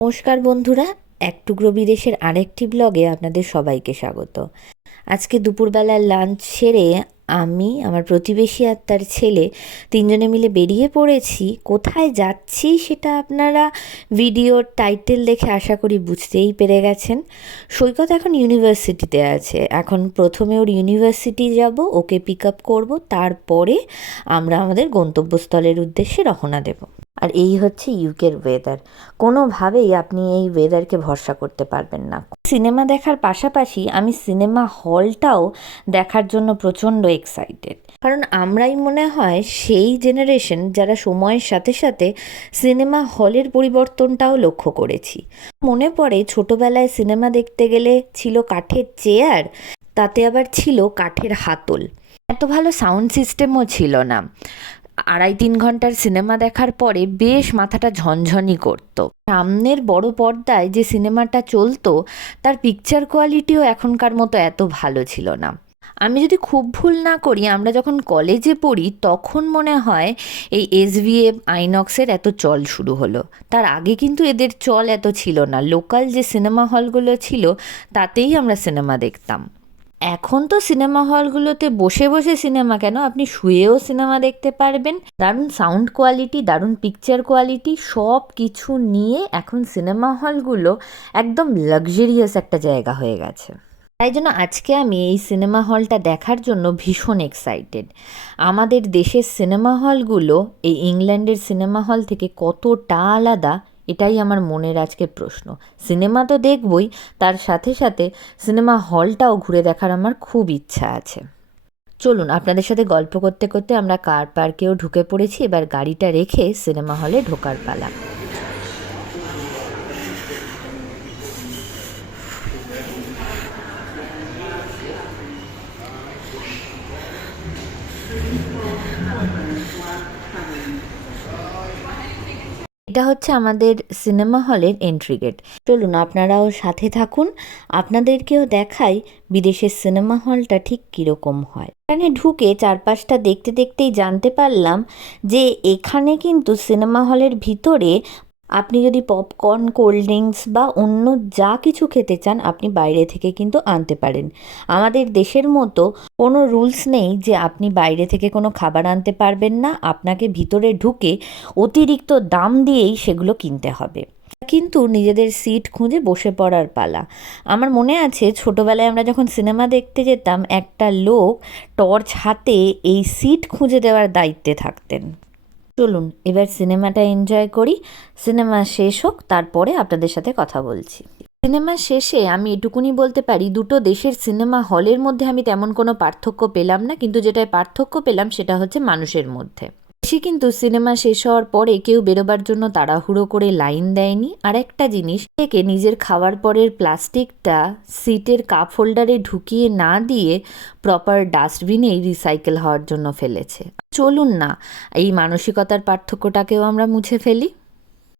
নমস্কার বন্ধুরা, এক টুকরো বিদেশের আরেকটি ব্লগে আপনাদের সবাইকে স্বাগত। আজকে দুপুরবেলার লাঞ্চ সেরে আমি, আমার প্রতিবেশী আর তার ছেলে তিনজনে মিলে বেরিয়ে পড়েছি। কোথায় যাচ্ছি সেটা আপনারা ভিডিওর টাইটেল দেখে আশা করি বুঝতেই পেরে গেছেন। সৈকত এখন ইউনিভার্সিটিতে আছে। এখন প্রথমে ওর ইউনিভার্সিটি যাব, ওকে পিক আপ করবো, তারপরে আমরা আমাদের গন্তব্যস্থলের উদ্দেশ্যে রওনা দেব। আর এই হচ্ছে ইউকের ওয়েদার। কোনোভাবেই আপনি এই ওয়েদারকে ভরসা করতে পারবেন না। সিনেমা দেখার পাশাপাশি আমি সিনেমা হলটাও দেখার জন্য প্রচণ্ড এক্সাইটেড, কারণ আমরাই মনে হয় সেই জেনারেশন যারা সময়ের সাথে সাথে সিনেমা হলের পরিবর্তনটাও লক্ষ্য করেছি। মনে পড়ে ছোটোবেলায় সিনেমা দেখতে গেলে ছিল কাঠের চেয়ার, তাতে আবার ছিল কাঠের হাতল। এত ভালো সাউন্ড সিস্টেমও ছিল না। 2.5-3 ঘন্টার সিনেমা দেখার পরে বেশ মাথাটা ঝনঝনি করতো। সামনের বড় পর্দায় যে সিনেমাটা চলতো তার পিকচার কোয়ালিটিও এখনকার মতো এত ভালো ছিল না। আমি যদি খুব ভুল না করি, আমরা যখন কলেজে পড়ি তখন মনে হয় এই SVF আইনক্সের এত চল শুরু হলো। তার আগে কিন্তু এদের চল এত ছিল না। লোকাল যে সিনেমা হলগুলো ছিল তাতেই আমরা সিনেমা দেখতাম। এখন তো সিনেমা হলগুলোতে বসে বসে সিনেমা কেন, আপনি শুয়েও সিনেমা দেখতে পারবেন। দারুণ সাউন্ড কোয়ালিটি, দারুণ পিকচার কোয়ালিটি, সব কিছু নিয়ে এখন সিনেমা হলগুলো একদম লাক্সারিয়াস একটা জায়গা হয়ে গেছে। তাই জন্য আজকে আমি এই সিনেমা হলটা দেখার জন্য ভীষণ এক্সাইটেড। আমাদের দেশের সিনেমা হলগুলো এই ইংল্যান্ডের সিনেমা হল থেকে কতটা আলাদা, এটাই আমার মনের আজকের প্রশ্ন। সিনেমা তো দেখবই, তার সাথে সাথে সিনেমা হলটাও ঘুরে দেখার আমার খুব ইচ্ছা আছে। চলুন, আপনাদের সাথে গল্প করতে করতে আমরা কার পার্কেও ঢুকে পড়েছি। এবার গাড়িটা রেখে সিনেমা হলে ঢোকার পালা। এটা হচ্ছে আমাদের সিনেমা হলের এন্ট্রি গেট। চলুন আপনারাও সাথে থাকুন, আপনাদেরকেও দেখাই বিদেশের সিনেমা হলটা ঠিক কীরকম হয়। এখানে ঢুকে চারপাশটা দেখতে দেখতেই জানতে পারলাম যে এখানে কিন্তু সিনেমা হলের ভিতরে আপনি যদি পপকর্ন, কোল্ড ড্রিঙ্কস বা অন্য যা কিছু খেতে চান আপনি বাইরে থেকে কিন্তু আনতে পারেন। আমাদের দেশের মতো কোনো রুলস নেই যে আপনি বাইরে থেকে কোনো খাবার আনতে পারবেন না, আপনাকে ভিতরে ঢুকে অতিরিক্ত দাম দিয়েই সেগুলো কিনতে হবে। কিন্তু নিজেদের সিট খুঁজে বসে পড়ার পালা। আমার মনে আছে ছোটোবেলায় আমরা যখন সিনেমা দেখতে যেতাম, একটা লোক টর্চ হাতে এই সিট খুঁজে দেওয়ার দায়িত্বে থাকতেন। চলুন এবার সিনেমাটা এনজয় করি। সিনেমা শেষ হোক, তারপরে আপনাদের সাথে কথা বলছি। সিনেমা শেষে আমি এটুকুনি বলতে পারি, দুটো দেশের সিনেমা হলের মধ্যে আমি তেমন কোনো পার্থক্য পেলাম না, কিন্তু যেটায় পার্থক্য পেলাম সেটা হচ্ছে মানুষের মধ্যে। বেশি কিন্তু সিনেমা শেষ হওয়ার পরে কেউ বেরোবার জন্য তাড়াহুড়ো করে লাইন দেয়নি। আর একটা জিনিস, থেকে নিজের খাওয়ার পরের প্লাস্টিকটা সিটের কাপ হোল্ডারে ঢুকিয়ে না দিয়ে প্রপার ডাস্টবিনেই রিসাইকেল হওয়ার জন্য ফেলেছে। চলুন না এই মানসিকতার পার্থক্যটাকেও আমরা মুছে ফেলি।